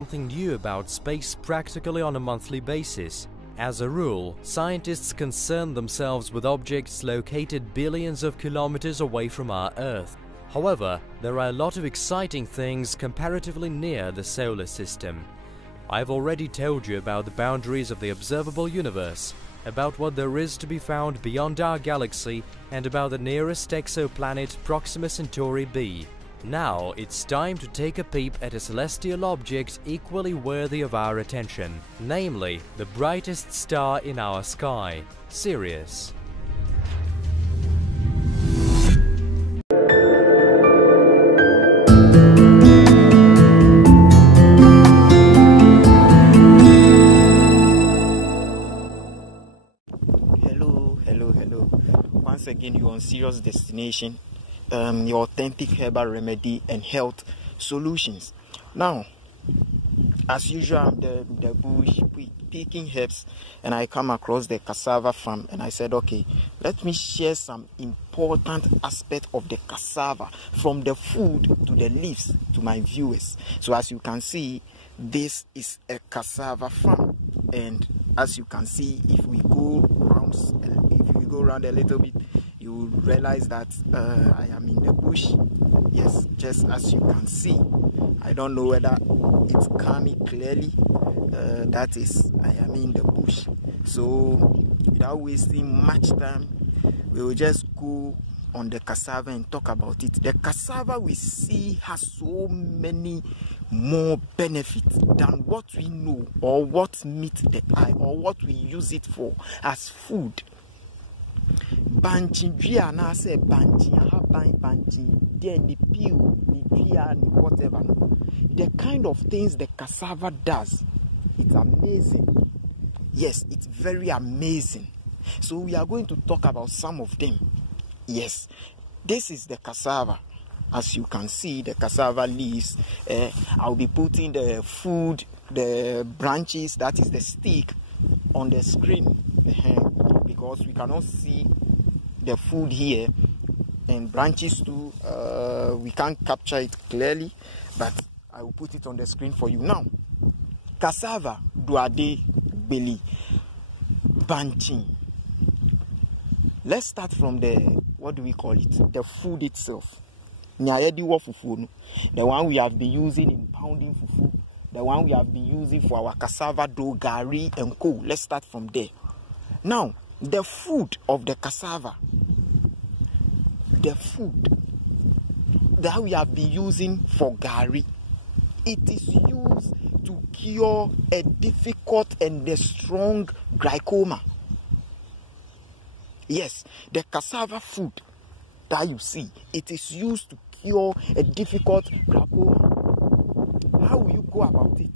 Something new about space practically on a monthly basis. As a rule, scientists concern themselves with objects located billions of kilometers away from our Earth. However, there are a lot of exciting things comparatively near the solar system. I've already told you about the boundaries of the observable universe, about what there is to be found beyond our galaxy, and about the nearest exoplanet Proxima Centauri b. Now it's time to take a peep at a celestial object equally worthy of our attention, namely the brightest star in our sky, Sirius. Hello. Once again, you're on SIRIUS destination. Your authentic herbal remedy and health solutions. Now, as usual, I'm the bush picking herbs, and I come across the cassava farm, and I said, okay, let me share some important aspect of the cassava, from the food to the leaves, to my viewers. So as you can see, this is a cassava farm, and as you can see, if we go around a little bit, you will realize that I am in the bush. Yes, just as you can see. I don't know whether it's coming clearly. That is, I am in the bush. So without wasting much time, we will just go on the cassava and talk about it. The cassava we see has so many more benefits than what we know, or what meets the eye, or what we use it for as food. Banchi dria na say banchi aha banchi then the peel the dria whatever. The kind of things the cassava does, it's amazing. Yes, it's very amazing. So we are going to talk about some of them. Yes, this is the cassava. As you can see, the cassava leaves. I'll be putting the food, the branches, that is the stick, on the screen, because we cannot see the food here, and branches too. We can't capture it clearly, but I will put it on the screen for you now. Cassava, duade, belly, banching. Let's start from the, what do we call it? The food itself. The one we have been using in pounding fufu, the one we have been using for our cassava dough, gari and co. Let's start from there. Now, the food of the cassava, the food that we have been using for gari, it is used to cure a difficult and a strong glaucoma. Yes, the cassava food that you see, it is used to cure a difficult glaucoma. How will you go about it?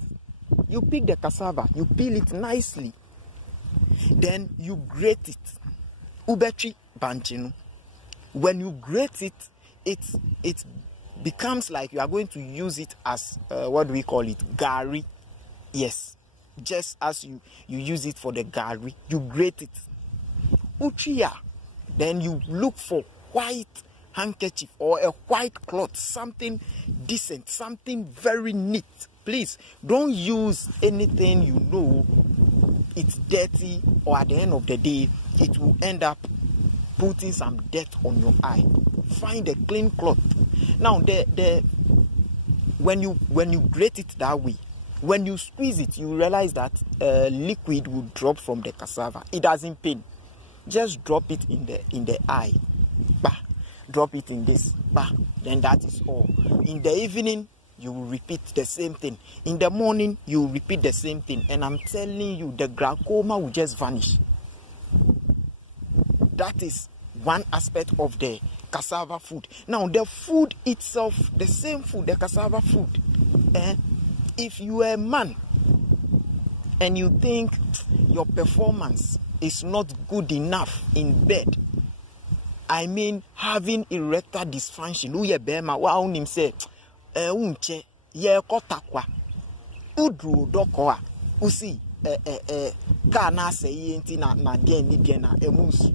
You pick the cassava, you peel it nicely, then you grate it. Ubechi banchino. When you grate it, it becomes like you are going to use it as what do we call it? Gari. Yes, just as you use it for the gari, you grate it. Uchiya. Then you look for white handkerchief or a white cloth, something decent, something very neat. Please don't use anything you know it's dirty, or at the end of the day it will end up putting some dirt on your eye. Find a clean cloth. Now when you grate it that way, when you squeeze it, you realize that liquid will drop from the cassava. It doesn't pain. Just drop it in the eye. Bah. Drop it in this. Bah. Then that is all. In the evening, you will repeat the same thing. In the morning, you will repeat the same thing. And I'm telling you, the glaucoma will just vanish. That is one aspect of the cassava food. Now, the food itself, the same food, the cassava food. If you are a man and you think your performance is not good enough in bed, I mean having erectile dysfunction, uye bema wa unim say unche ye kotakwa udru dokoa usi ka na say yenti na den ni den na emus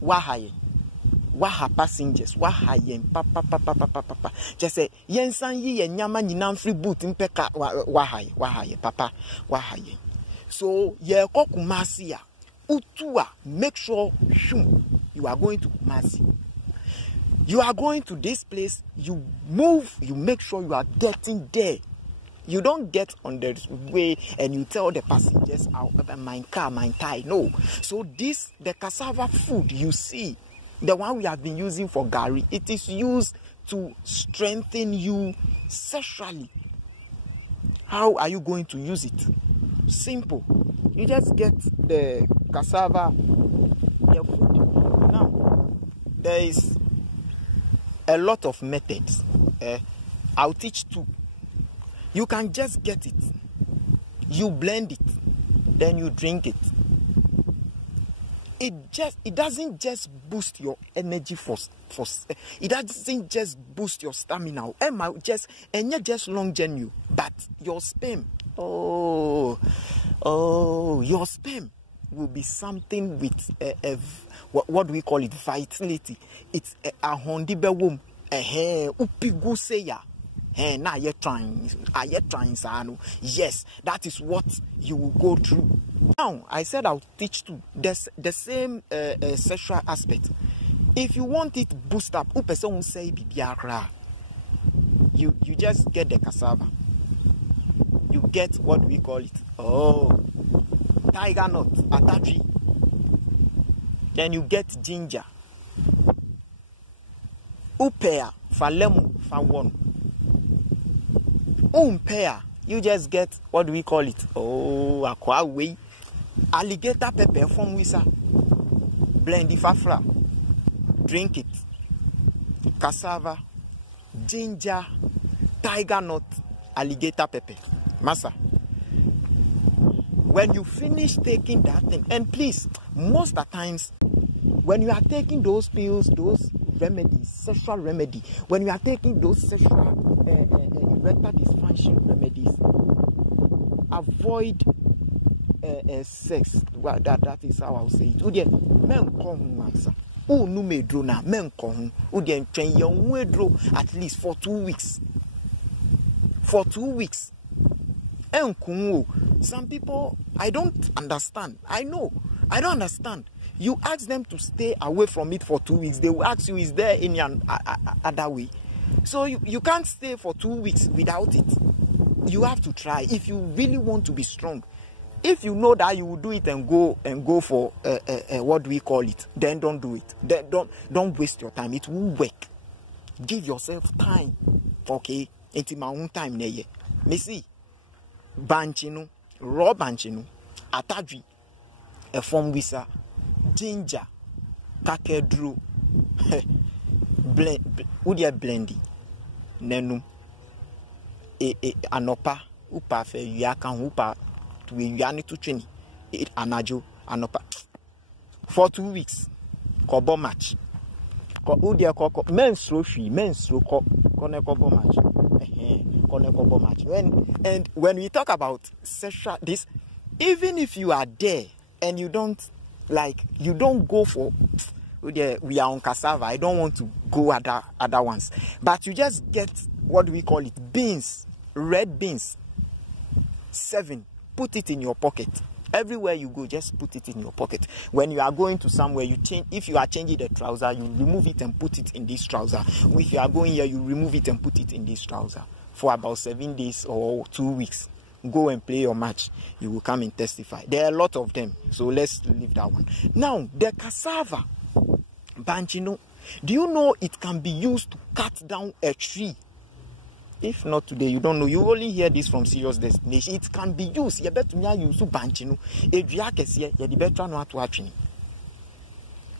wahaye waha passengers, waha yen, papa. Just say, yen san ye and yaman yin free boot impeka waha ye, papa, waha ye. So, ye kokumasia, utua, make sure you are going to Kumasi. You are going to this place, you move, you make sure you are getting there. You don't get on the way and you tell the passengers, my car, my tie. No. So the cassava food you see, the one we have been using for gari, it is used to strengthen you sexually. How are you going to use it? Simple. You just get the cassava, the food. Now, there is a lot of methods. I'll teach two. You can just get it. You blend it. Then you drink it. It doesn't just boost your energy it doesn't just boost your stamina. And not just long journey, but your sperm. Oh, your sperm will be something with what do we call it? Vitality. It's a hondibe womb. Upigu seya. Now you're trying. Yes, that is what you will go through. Now, I said I'll teach you the same sexual aspect. If you want it boost up, you just get the cassava. You get what we call it. Oh, tiger nut, atachi. Then you get ginger. Upea, for lemon, for one. Pear, you just get what do we call it? Oh, aqua alligator pepper from Wisa. Blend the fafra. Drink it. Cassava, ginger, tiger nut, alligator pepper. Massa. When you finish taking that thing, and please, most of the times, when you are taking those pills, those remedies, sexual remedy, when you are taking those sexual erectile dysfunction remedies, avoid sex. Well, that is how I'll say it. Men come at least for 2 weeks. For 2 weeks. Some people, I don't understand. I know. I don't understand. You ask them to stay away from it for 2 weeks. They will ask you, is there any other way? So you can't stay for 2 weeks without it. You have to try if you really want to be strong. If you know that you will do it and go for what do we call it, then don't do it. Then don't waste your time. It will work. Give yourself time. Okay? It's my own time there. Me see. Banchino, raw banchino, atadri, a form wisa, ginger, kakedru, blendi, nenum, anopa, upa fe yakan upa to a yani to training, anajo, anopa. For 2 weeks, kobo match. Udia koko, menstro kone kobo match. And when we talk about sexual, this, even if you are there and you don't go for, we are on cassava. I don't want to go other ones, but you just get what do we call it? Beans, red beans. 7. Put it in your pocket. Everywhere you go, just put it in your pocket. When you are going to somewhere, you change. If you are changing the trouser, you remove it and put it in this trouser. If you are going here, you remove it and put it in this trouser. For about 7 days or 2 weeks. Go and play your match. You will come and testify. There are a lot of them. So let's leave that one. Now, the cassava, banchino, do you know it can be used to cut down a tree? If not today, you don't know. You only hear this from Serious Destination. It can be used. You better use banchino.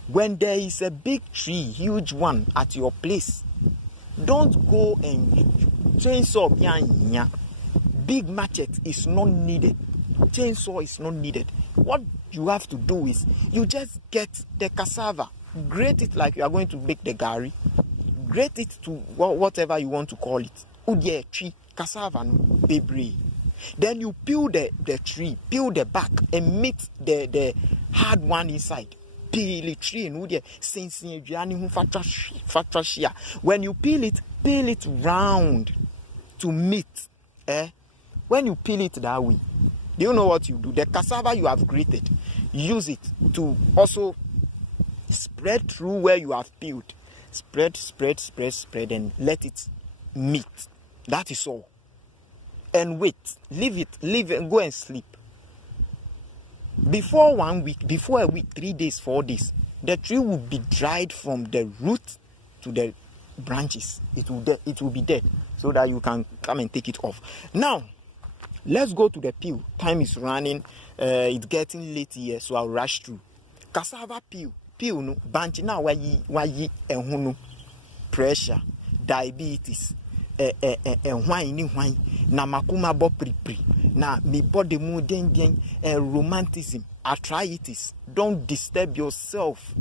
When there is a big tree, huge one at your place, don't go and chainsaw. Big machete is not needed. Chainsaw is not needed. What you have to do is you just get the cassava, grate it like you are going to bake the gari, grate it to whatever you want to call it. Udye tree cassava baby. Then you peel the tree, peel the back, and meet the hard one inside. peel it tree and would when you peel it round to meet. When you peel it that way, do you know what you do? The cassava you have grated, use it to also spread through where you have peeled. Spread, and let it meet. That is all. And wait, leave it, and go and sleep. Before 1 week, before a week, 3 days, 4 days, the tree will be dried from the root to the branches. It will be dead, so that you can come and take it off. Now, let's go to the peel. Time is running. It's getting late here, so I'll rush through. Cassava peel no banchi na wayi ehunu pressure, diabetes, hwan na makuma bo pripri na me body mu den romanticism, arthritis. Don't disturb yourself.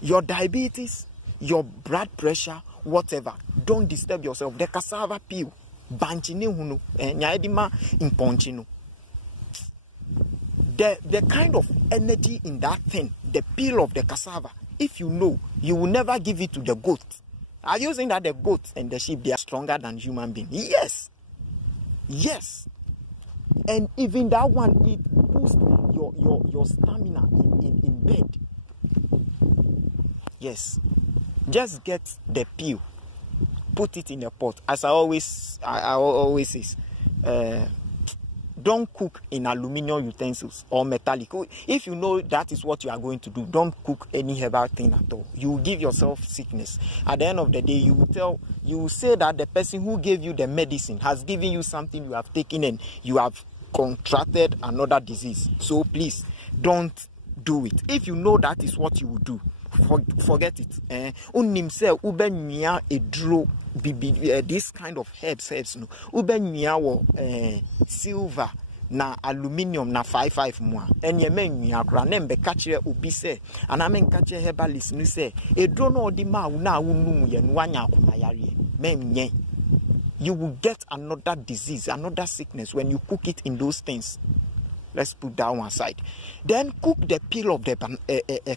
Your diabetes, your blood pressure, whatever, don't disturb yourself. The cassava peel banchi ni hunu nyaedima imponchino. The kind of energy in that thing, the peel of the cassava, if you know, you will never give it to the goat. Are you saying that the goat and the sheep, they are stronger than human beings? Yes. And even that one, it boosts your stamina in bed. Yes. Just get the peel, put it in a pot. As I always say, don't cook in aluminium utensils or metallic. If you know that is what you are going to do, don't cook any herbal thing at all. You will give yourself sickness. At the end of the day, you will say that the person who gave you the medicine has given you something you have taken and you have contracted another disease. So please, don't do it. If you know that is what you will do, forget it. This kind of herbs no. Silver na aluminium na 55 mwa. Enye menwia kra na mbeka kire obi se ana menka kire herbalist no se edro no odi ma wo na wonum ye no wanya akoma yare menye. You will get another disease, another sickness when you cook it in those things. Let's put that one aside. Then cook the peel of the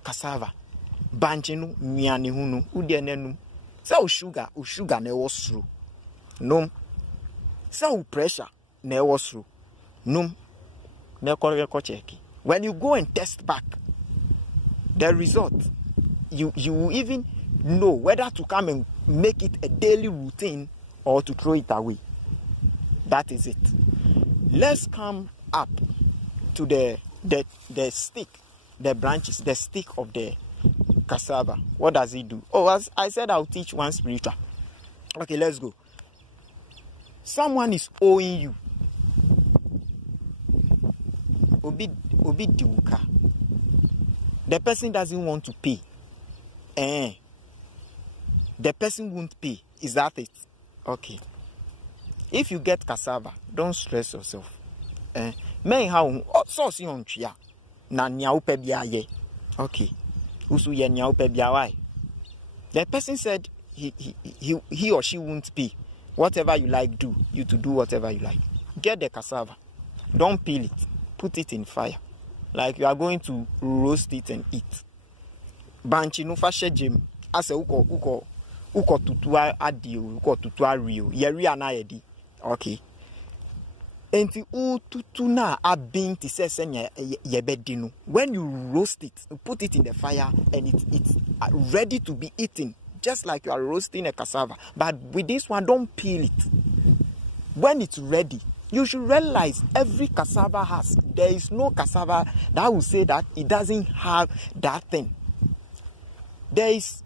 cassava. Banchinu nyani hunu udie nenu. So sugar na was through. No. So pressure na was through. No. When you go and test back the result, you will even know whether to come and make it a daily routine or to throw it away. That is it. Let's come up to the stick, the branches, the stick of the cassava. What does it do? Oh, as I said, I'll teach one spiritual. Okay, let's go. Someone is owing you. Obi diuka. The person doesn't want to pay. The person won't pay. Is that it? Okay. If you get cassava, don't stress yourself. Men how sauce on chia na nyau pe bia ye. Okay. Usu ye nyau pe bia why? The person said he or she won't pay. Whatever you like, do. You to do whatever you like. Get the cassava. Don't peel it. Put it in fire. Like you are going to roast it and eat. Banchi no fashe jim. Ase uko tutua adio, uko tutua rio. Yeri anayedi. Okay. Enti tutu na abinti se yebedinu. When you roast it, you put it in the fire and it's ready to be eaten. Just like you are roasting a cassava. But with this one, don't peel it. When it's ready, you should realize every cassava has. There is no cassava that will say that it doesn't have that thing. There is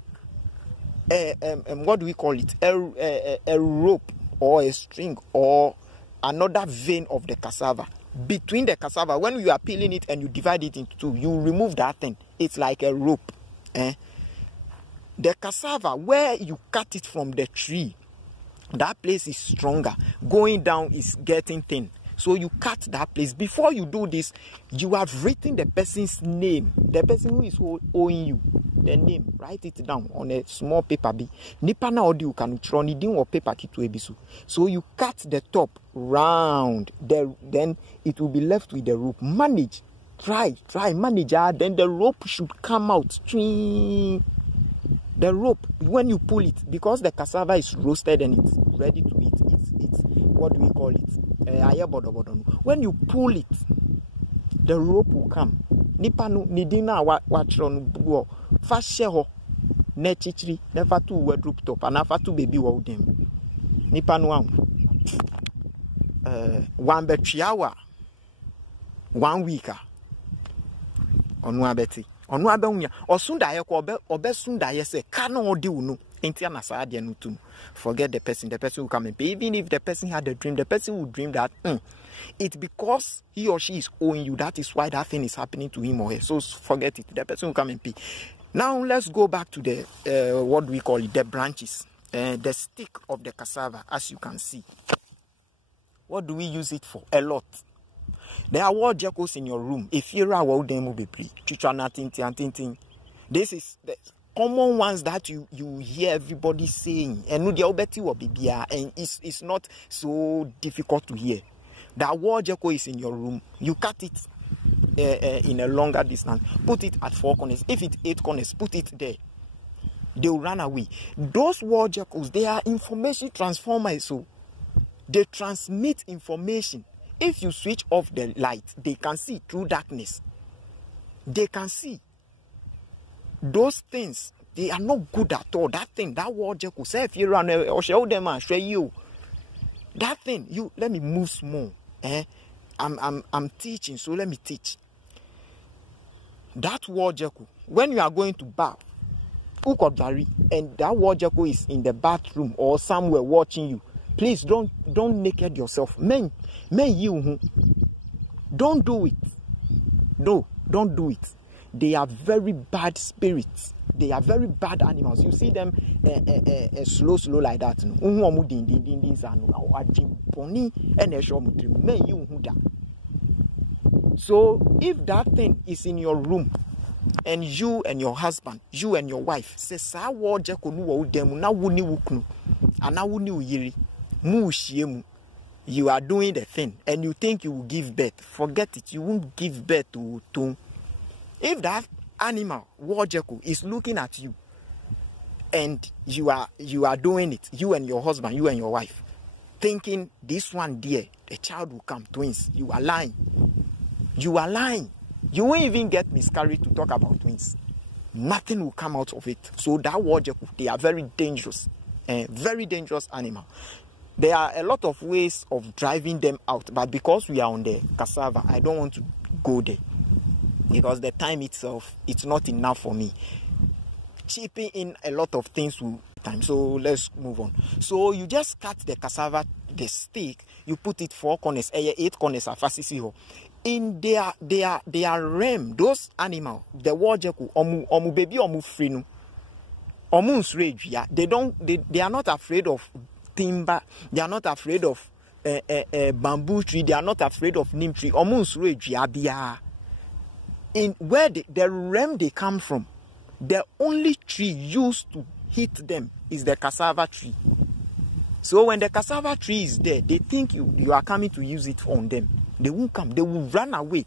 what do we call it? A rope or a string or another vein of the cassava. Between the cassava, when you are peeling it and you divide it into two, you remove that thing. It's like a rope. The cassava, where you cut it from the tree, that place is stronger. Going down is getting thin. So you cut that place. Before you do this, you have written the person's name. The person who is owing you. The name. Write it down on a small paper. Nipa na odi you can throw ni din or paper kitu ebisu. So you cut the top round. Then it will be left with the rope. Manage try, manager, then the rope should come out. The rope, when you pull it, because the cassava is roasted and it's ready to eat, it's what do we call it? When you pull it, the rope will come. Nipanu nidina watron buo fasheho nechichri never to wardrobe top and never to baby wow them. Nipanu 1 betriawa 1 week onwa beti onwa be osunda ye ko obe sunda ye se kano odi unu enti anasa ade no tum. Forget the person will come and pay. Even if the person had a dream, the person will dream that it's because he or she is owing you, that is why that thing is happening to him or her. So forget it, the person will come and pay. Now let's go back to the what do we call it, the branches, the stick of the cassava. As you can see, what do we use it for? A lot. There are war jackals in your room. If you're a world them will be pre. This is the common ones that you hear everybody saying, and it's not so difficult to hear. That war jackal is in your room. You cut it in a longer distance. Put it at 4 corners. If it's 8 corners, put it there. They will run away. Those war jackals, they are information transformers. So they transmit information. If you switch off the light, they can see through darkness. They can see. Those things, they are not good at all. That thing, that war jackal, say if you run or show them and show you. That thing, let me move small. I'm teaching, so let me teach. That war jackal, when you are going to bath, and that war jackal is in the bathroom or somewhere watching you, please don't naked yourself. Men, you don't do it. No, don't do it. They are very bad spirits. They are very bad animals. You see them slow like that. So if that thing is in your room, and you and your husband, you and your wife, say sa wo je ko nu wo dem na wo ni wuknu ana wo ni uyiri mu shiemu, you are doing the thing and you think you will give birth. Forget it. You won't give birth to. If that animal, Wajeko, is looking at you and you are doing it, you and your husband, you and your wife, thinking this one dear, the child will come, twins, you are lying. You are lying. You won't even get miscarried to talk about twins. Nothing will come out of it. So that Wajeko, they are very dangerous animal. There are a lot of ways of driving them out, but because we are on the cassava, I don't want to go there. Because the time itself, it's not enough for me. Chipping in a lot of things will time. So let's move on. So you just cut the cassava, the stick, you put it 4 corners, 8 corners are fascisi. In their realm, those animals, the wajaku, omu baby omu frinu, omu nsreja, they are not afraid of timber, they are not afraid of bamboo tree, they are not afraid of neem tree, omu nsreja biya. In where the realm they come from, the only tree used to hit them is the cassava tree. So when the cassava tree is there, they think you are coming to use it on them. They won't come. They will run away.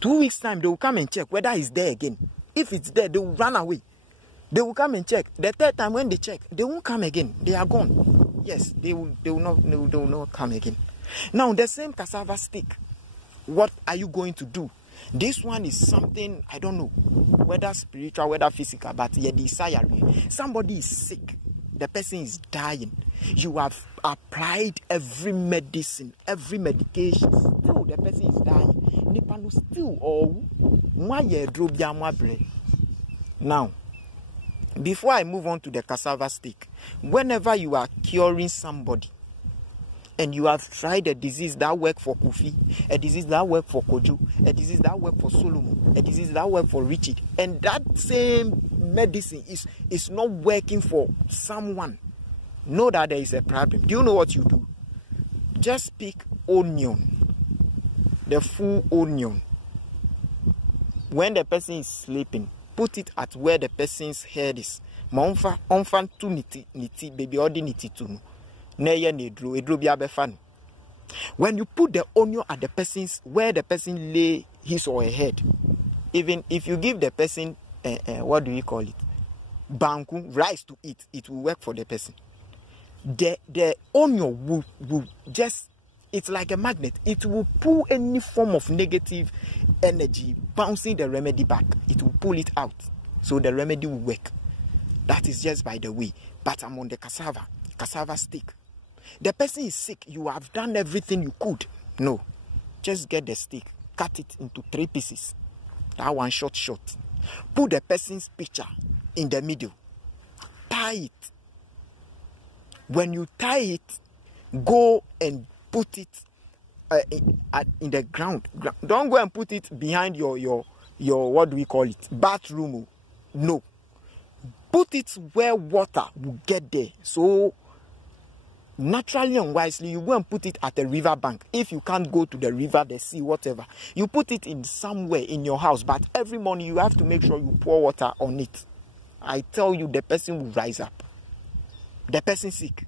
2 weeks time, they will come and check whether it's there again. If it's there, they will run away. They will come and check. The 3rd time when they check, they won't come again. They are gone. Yes, they will not come again. Now the same cassava stick, what are you going to do? This one is something, I don't know, whether spiritual, whether physical, but yeah, desire. Somebody is sick. The person is dying. You have applied every medicine, every medication. Still, the person is dying. Nipanu still, now, before I move on to the cassava stick, whenever you are curing somebody, and you have tried a disease that worked for Kofi, a disease that worked for Kojo, a disease that worked for Solomon, a disease that worked for Richard, and that same medicine is not working for someone, know that there is a problem. Do you know what you do? Just pick onion, the full onion. When the person is sleeping, put it at where the person's head is. Onfa tu niti baby odi niti tu. When you put the onion at the person's where the person lay his or her head. Even if you give the person, what do you call it? Banku, rice to eat, it will work for the person. The onion will just, it's like a magnet. It will pull any form of negative energy, bouncing the remedy back. It will pull it out. So the remedy will work. That is just by the way. But I'm on the cassava stick. The person is sick. You have done everything you could. No. Just get the stick. Cut it into 3 pieces. That one short. Put the person's picture in the middle. Tie it. When you tie it, go and put it in the ground. Don't go and put it behind your what do we call it? Bathroom. No. Put it where water will get there. So naturally and wisely, you go and put it at a river bank. If you can't go to the river, the sea, whatever, you put it in somewhere in your house. But every morning you have to make sure you pour water on it. I tell you, the person will rise up. The person sick.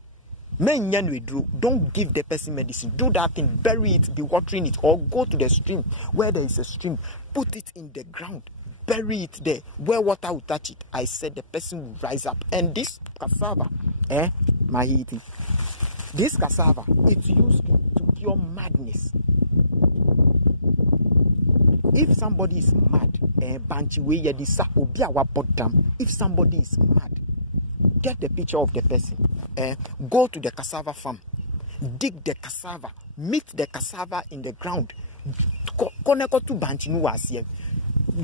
Don't give the person medicine. Do that thing, bury it, be watering it, or go to the stream where there is a stream. Put it in the ground. Bury it there where water will touch it. I said the person will rise up. And this cassava, mahiti, this cassava, it's used to cure madness. If somebody is mad, if somebody is mad, get the picture of the person. Go to the cassava farm, dig the cassava, meet the cassava in the ground.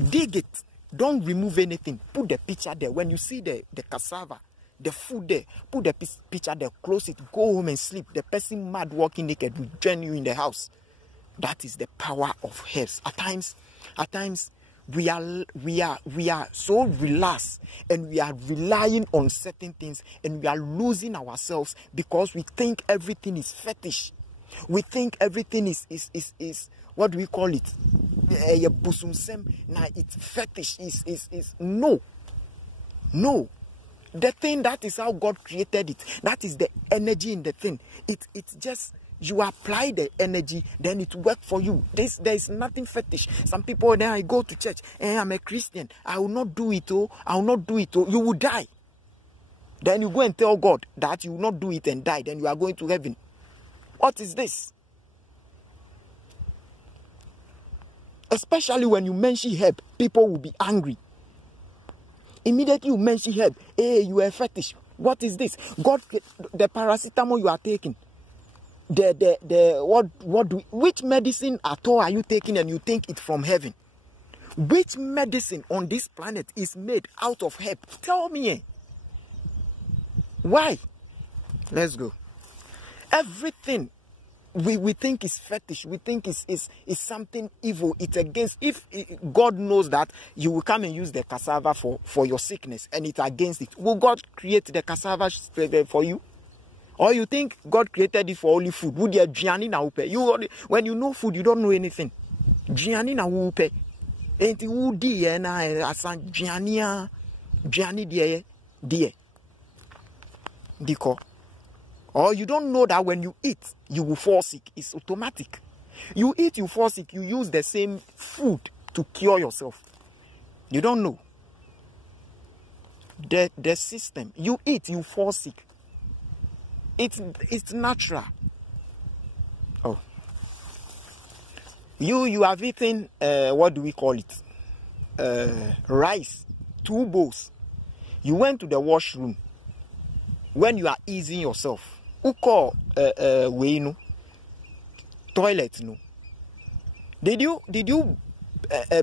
Dig it. Don't remove anything. Put the picture there. When you see the cassava, the food there, put the picture there, close it, go home and sleep. The person mad walking naked will join you in the house. That is the power of herbs. At times we are so relaxed and we are relying on certain things and we are losing ourselves because we think everything is fetish. We think everything is what do we call it? Now it's fetish. Is no. The thing, that is how God created it. That is the energy in the thing. It's just, you apply the energy, then it works for you. There is nothing fetish. Some people, then I go to church, I'm a Christian, I will not do it, I will not do it, you will die. Then you go and tell God that you will not do it and die, then you are going to heaven. What is this? Especially when you mention herb, people will be angry. Immediately you mention herb, hey, you are a fetish. What is this? God, the paracetamol you are taking, which medicine at all are you taking and you think it's from heaven? Which medicine on this planet is made out of herb? Tell me. Why? Let's go. Everything we think is fetish, we think is something evil. It's against, if God knows that you will come and use the cassava for your sickness and it's against it, will God create the cassava for you? Or you think God created it for only food? Would you gianni na upe? When you know food, you don't know anything. Gianni na upe. Enti udi na asan gianni die diko. Or you don't know that when you eat, you will fall sick. It's automatic. You eat, you fall sick. You use the same food to cure yourself. You don't know. The system. You eat, you fall sick. It's natural. Oh. You have eaten, what do we call it? Rice. 2 bowls. You went to the washroom. When you are easing yourself, uko toilet no. Did you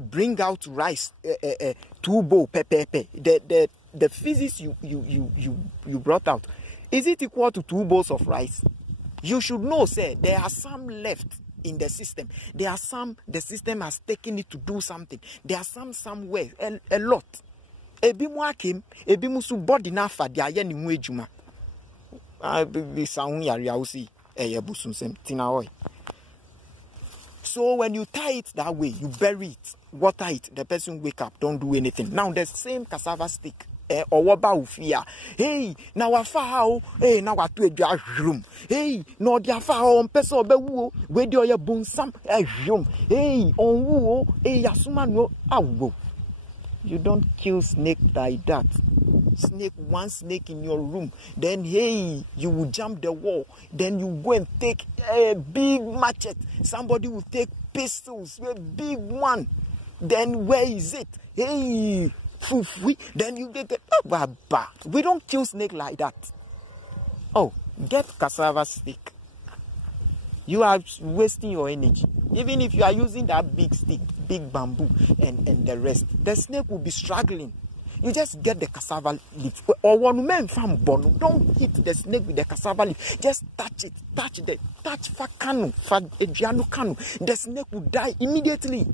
bring out rice 2 bowl pepe? The physics you brought out, is it equal to 2 bowls of rice? You should know, sir, there are some left in the system. There are some the system has taken it to do something. There are some somewhere, a lot. Ebi mu akim, ebi musu body na fa dia ye ni mu ejuma. So when you tie it that way, you bury it, water it, the person wake up, don't do anything. Now the same cassava stick, or what about fear? Hey, now a foul, hey, now what to a room. Hey, no, dear foul on peso bewu, where do you boom some a room? Hey, on woo, hey, Yasuman, oh, you don't kill snake like that. Snake, one snake in your room, then hey, you will jump the wall, then you go and take a big machete. Somebody will take pistols, a big one. Then where is it? Hey, then you get it. We don't kill snake like that. Oh, get cassava stick. You are wasting your energy. Even if you are using that big stick, big bamboo, and the rest, the snake will be struggling. You just get the cassava leaf. Or one man from Bono. Don't hit the snake with the cassava leaf. Just touch it. Touch for canoe. For a giano canoe. The snake will die immediately.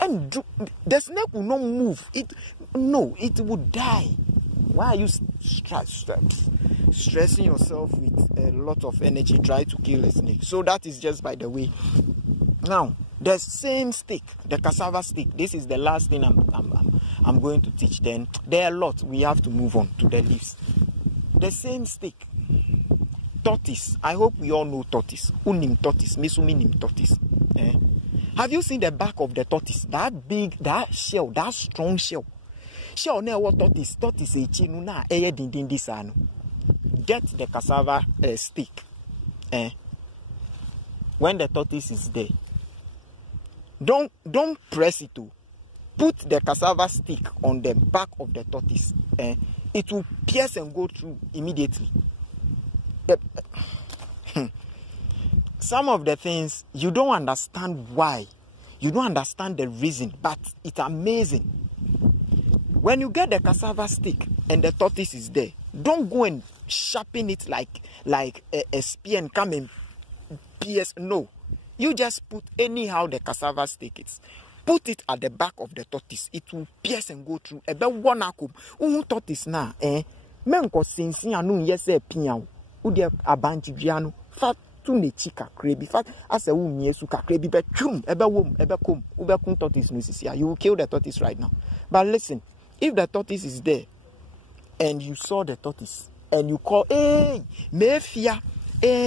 And the snake will not move. It will die. Why are you stressing yourself with a lot of energy trying to kill a snake? So that is just by the way. Now, the same stick, the cassava stick. This is the last thing I'm going to teach. Then there are a lot. We have to move on to the leaves. The same stick. Tortoise. I hope we all know tortoise. Unim tortoise. Misumi nim tortoise. Have you seen the back of the tortoise? That big, that shell, that strong shell. Shell ne what tortoise? Tortoise e chinu na eye din disano. Get the cassava stick. When the tortoise is there. Don't press it to. Put the cassava stick on the back of the tortoise. It will pierce and go through immediately. Some of the things you don't understand why. You don't understand the reason, but it's amazing. When you get the cassava stick and the tortoise is there, don't go and sharpen it like a spear and come and pierce. No. You just put anyhow the cassava stick is. Put it at the back of the tortoise. It will pierce and go through. Ebe wanakum. Tortoise na menko sinsi anu yese pian. Ude abanti biano. Fat tu ne chika krebi. Fat ase u miesu ka krebi be chum. Ebe wom. Ebe kom. Ube kum tortoise no sisia. You will kill the tortoise right now. But listen, if the tortoise is there and you saw the tortoise and you call, hey, Mefia.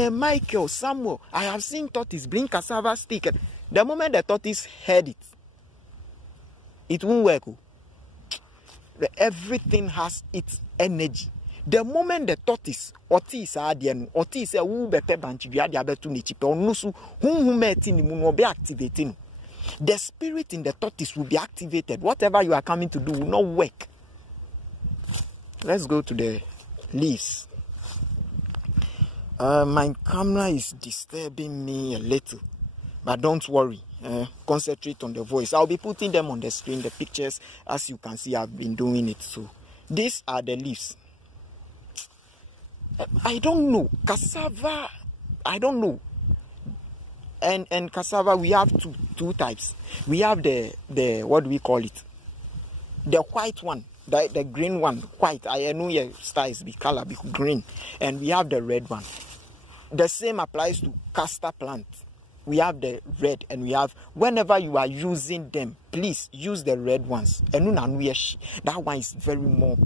Michael, Samuel, I have seen tortoise bring cassava stick. The moment the tortoise heard it, it won't work. Everything has its energy. The moment the tortoise, otis adienu, otis wu bepe banchi bia dia betu ne chipe onusu hu meti ni mu no be activating. The spirit in the tortoise will be activated. Whatever you are coming to do will not work. Let's go to the leaves. My camera is disturbing me a little, but don't worry. Concentrate on the voice. I'll be putting them on the screen, the pictures. As you can see, I've been doing it. So these are the leaves. I don't know. Cassava, I don't know. And cassava, we have two types. We have the what do we call it? The white one. The green one, white. I know your style is color, green. And we have the red one. The same applies to castor plant. We have the red and we have, whenever you are using them, please use the red ones. And that one is very more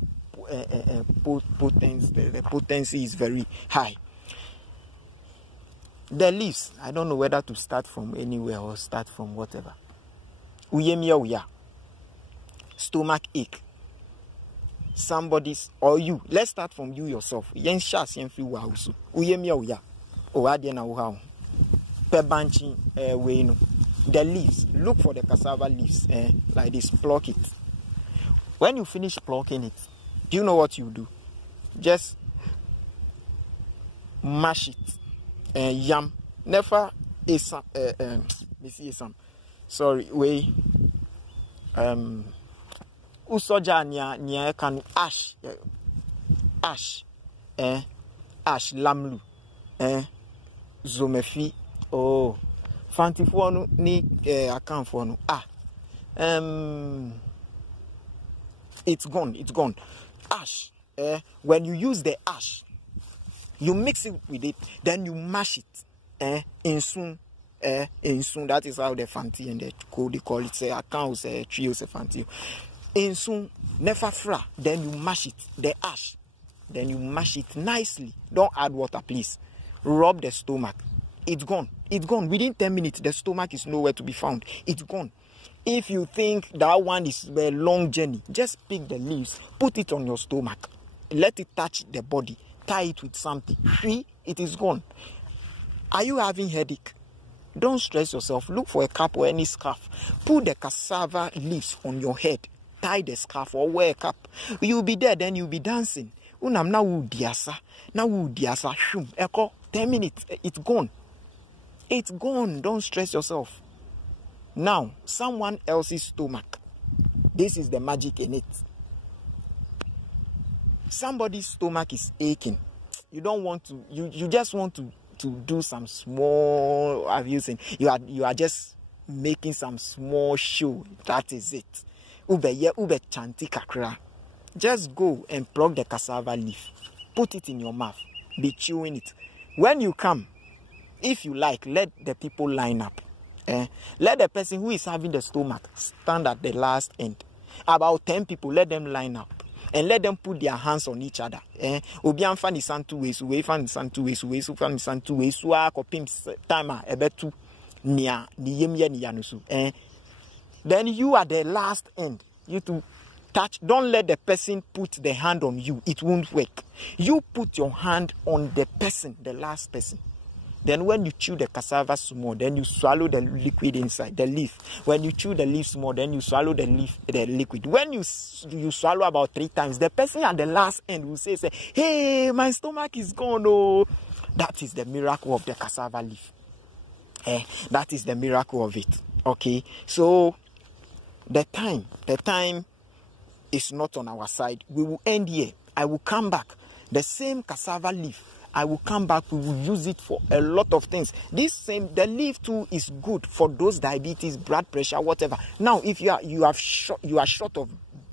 potent. The potency is very high. The leaves, I don't know whether to start from anywhere or start from whatever. Uyemia, stomach ache. Somebody's or you. Let's start from you yourself. Yen shas yen fi wa usu. Uyemia uya. O adie na uha. Pebanchi we no. The leaves. Look for the cassava leaves. Like this. Pluck it. When you finish plucking it, do you know what you do? Just mash it. Yam. Never esam. Esam. Sorry. We. Usoja nya kan ash lamlu zomefi fantifo no ni akanfo no it's gone ash when you use the ash you mix it with it, then you mash it in soon that is how the fanti and the code they call it say account say trio say fanti. In soon, never fra. Then you mash it, the ash. Then you mash it nicely. Don't add water, please. Rub the stomach. It's gone. It's gone. Within 10 minutes, the stomach is nowhere to be found. It's gone. If you think that one is a long journey, just pick the leaves, put it on your stomach. Let it touch the body. Tie it with something. See, it is gone. Are you having headache? Don't stress yourself. Look for a cap or any scarf. Put the cassava leaves on your head. Tie the scarf or wear a cap. You'll be there, then you'll be dancing. Unam na wu diasa. Na wu diasa. Shum. Eko. 10 minutes. It's gone. It's gone. Don't stress yourself. Now, someone else's stomach. This is the magic in it. Somebody's stomach is aching. You don't want to, you just want to do some small abusing. You are just making some small show. That is it. Ube chanti kakra. Just go and pluck the cassava leaf. Put it in your mouth. Be chewing it. When you come, if you like, let the people line up. Let the person who is having the stomach stand at the last end. About 10 people, let them line up. And let them put their hands on each other. Obian fan is two ways, we fan is two ways, we fan is two ways, so I copy timer ebetu nia ni yemye ni yanusu. Then you are the last end. You to touch. Don't let the person put the hand on you. It won't work. You put your hand on the person, the last person. Then when you chew the cassava small, then you swallow the liquid inside, the leaf. When you chew the leaf small, then you swallow the liquid. When you swallow about 3 times, the person at the last end will say, hey, my stomach is gone. Oh, that is the miracle of the cassava leaf. That is the miracle of it. Okay, so the time is not on our side. We will end here. I will come back. The same cassava leaf, I will come back. We will use it for a lot of things. The leaf too is good for those diabetes, blood pressure, whatever. Now, if you are short of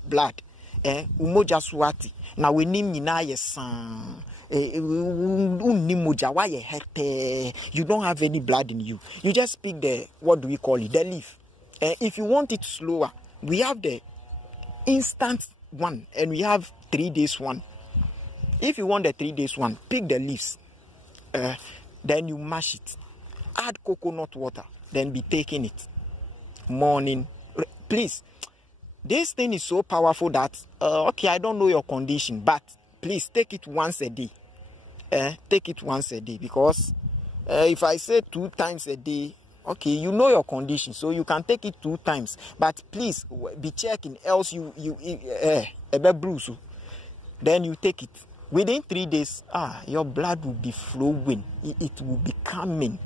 blood, umoja swati. Now we need san. You don't have any blood in you. You just pick the, what do we call it, the leaf. If you want it slower, we have the instant one and we have 3 days one. If you want the 3 days one, pick the leaves. Then you mash it. Add coconut water. Then be taking it. Morning. Please. This thing is so powerful that, okay, I don't know your condition, but please take it once a day. Take it once a day. Because if I say 2 times a day, okay, you know your condition, so you can take it 2 times. But please be checking, else then you take it. Within 3 days, your blood will be flowing. It will be coming.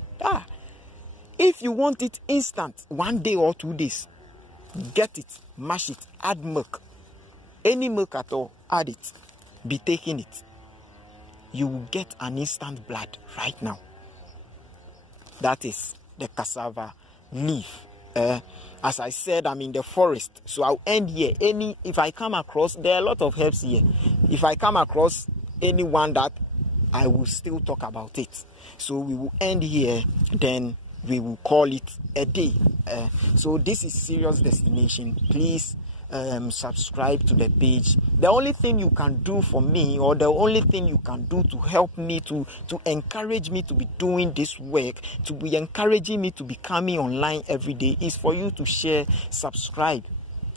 If you want it instant, 1 day or 2 days, get it, mash it, add milk. Any milk at all, add it. Be taking it. You will get an instant blood right now. That is the cassava leaf. As I said, I'm in the forest, so I'll end here. If I come across, there are a lot of herbs here. If I come across anyone that, I will still talk about it. So we will end here, then we will call it a day. So this is Serious Destination. Please subscribe to the page. The only thing you can do for me, or the only thing you can do to help me, to encourage me to be doing this work, to be encouraging me to be coming online every day, is for you to share, subscribe.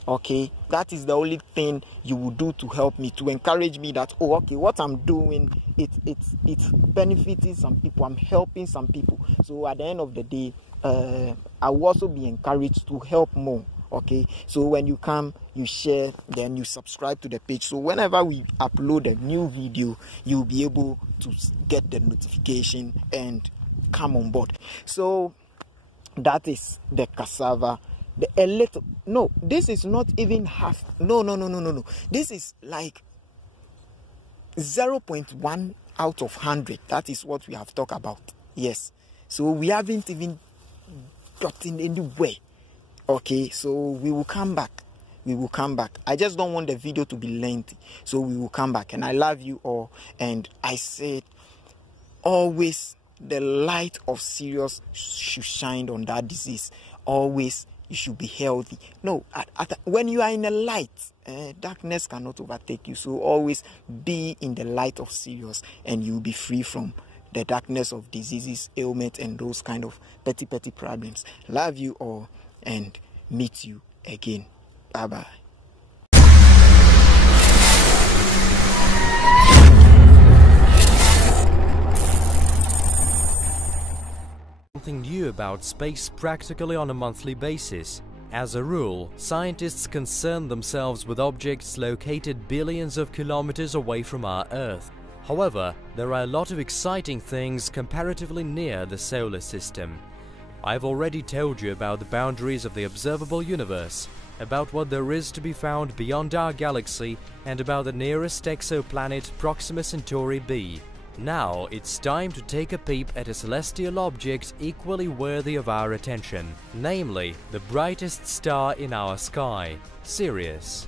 Okay, that is the only thing you will do to help me, to encourage me that, oh, okay, what I'm doing, it's benefiting some people, I'm helping some people. So at the end of the day, I will also be encouraged to help more. Okay, so when you come, you share, then you subscribe to the page. So whenever we upload a new video, you'll be able to get the notification and come on board. So that is the cassava. This is not even half. No. This is like 0.1 out of 100. That is what we have talked about. Yes. So we haven't even gotten anywhere. Okay, so we will come back. I just don't want the video to be lengthy. So we will come back. And I love you all. And I said, always the light of Sirius should shine on that disease. Always you should be healthy. No, when you are in the light, darkness cannot overtake you. So always be in the light of Sirius, and you'll be free from the darkness of diseases, ailments, and those kind of petty problems. Love you all, and meet you again. Bye bye. Something new about space practically on a monthly basis. As a rule, scientists concern themselves with objects located billions of kilometers away from our Earth. However, there are a lot of exciting things comparatively near the solar system. I've already told you about the boundaries of the observable universe, about what there is to be found beyond our galaxy, and about the nearest exoplanet Proxima Centauri b. Now it's time to take a peep at a celestial object equally worthy of our attention, namely the brightest star in our sky, Sirius.